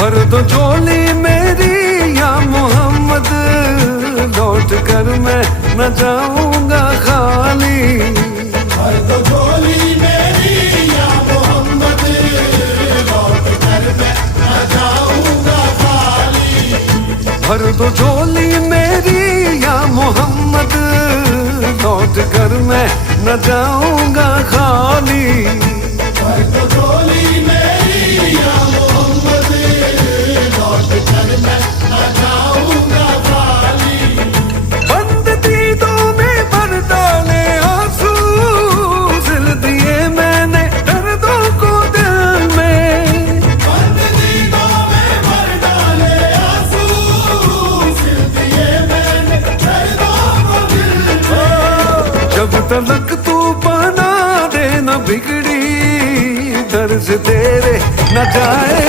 भर दो झोली मेरी या मोहम्मद, लौट कर मैं न जाऊंगा खाली। भर दो झोली मेरी या मोहम्मद, लौट कर मैं न जाऊंगा खाली। भर दो झोली मेरी या मोहम्मद, लौट कर मैं न जाऊंगा खाली। भर दो झोली मेरी या मोहम्मद, लौट कर मैं न जाऊंगा खाली। बंद दीदों में भर डाले आंसू, सिल दिए मैंने दर्दों को दिल में। बंद दीदों में भर डाले आंसू, सिल दिए मैंने दर्दों को दिल में। जब तलक तू बना दे न बिगड़ी, दर्द तेरे न जाए